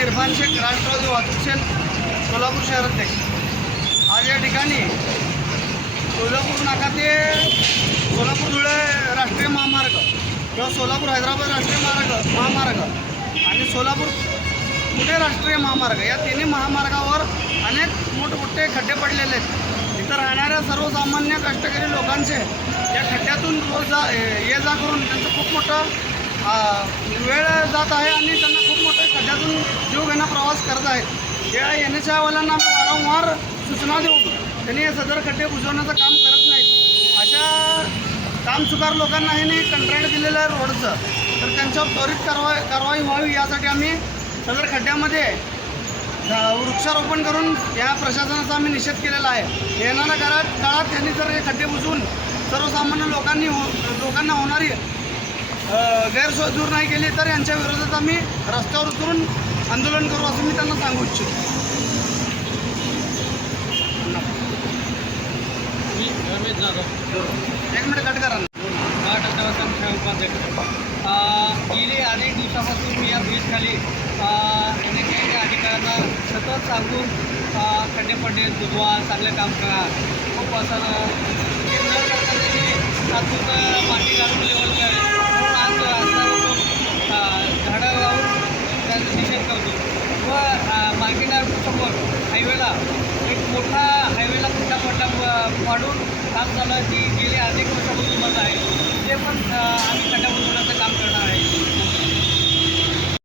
इरफान शेख राष्ट्रवादी वाहतूक सेल सोलापूर शहराध्यक्ष आज या ठिकाणी सोलापूर नाका ते सोलापूर धुळे राष्ट्रीय महामार्ग किंवा सोलापूर हैदराबाद राष्ट्रीय मार्ग महामार्ग आणि सोलापूर पुणे राष्ट्रीय महामार्ग या तिन्ही महामार्गावर अनेक मोठमोठे खड्डे पडलेले आहेत. इथं राहणाऱ्या सर्वसामान्य कष्टकरी लोकांचे या खड्ड्यातून रोज जा ये जा करून त्यांचं खूप मोठं वेळ जात आहे आणि त्यांना खूप मोठ्या जीव घेणं प्रवास करत आहेत. या एन एच आयवाल्यांना आम्ही वारंवार सूचना देऊन त्यांनी हे सदर खड्डे बुजवण्याचं काम करत नाहीत. अशा कामचुकार लोकांना हे नाही कंत्राट दिलेलं आहे रोडचं. तर त्यांच्यावर त्वरित कारवाई कारवाई व्हावी यासाठी आम्ही सदर खड्ड्यामध्ये वृक्षारोपण करून या प्रशासनाचा आम्ही निषेध केलेला आहे. येणाऱ्या काळात काळात त्यांनी जर हे खड्डे बुजवून सर्वसामान्य लोकांनी हो लोकांना होणारी गैरसोय दूर नाही केली तर यांच्या विरोधात आम्ही रस्त्यावर उतरून आंदोलन करू असं मी त्यांना सांगू इच्छितो. मी रमेश जाधव. एक मिनिट कट करा गेली अनेक दिवसापासून मी या ब्रिजखाली आयच्या अधिकाऱ्यांना सतत सांगून खड्डे पड्डे बुजवा चांगले काम करा. खूप असं तात्पुरतं माती घालून लेवल हायवेला एक मोठा हायवेला खड्डा मोठा पाडून काम चालू आहे ती गेली अनेक वर्षापासून बंद आहे. ते पण आम्ही खड्डा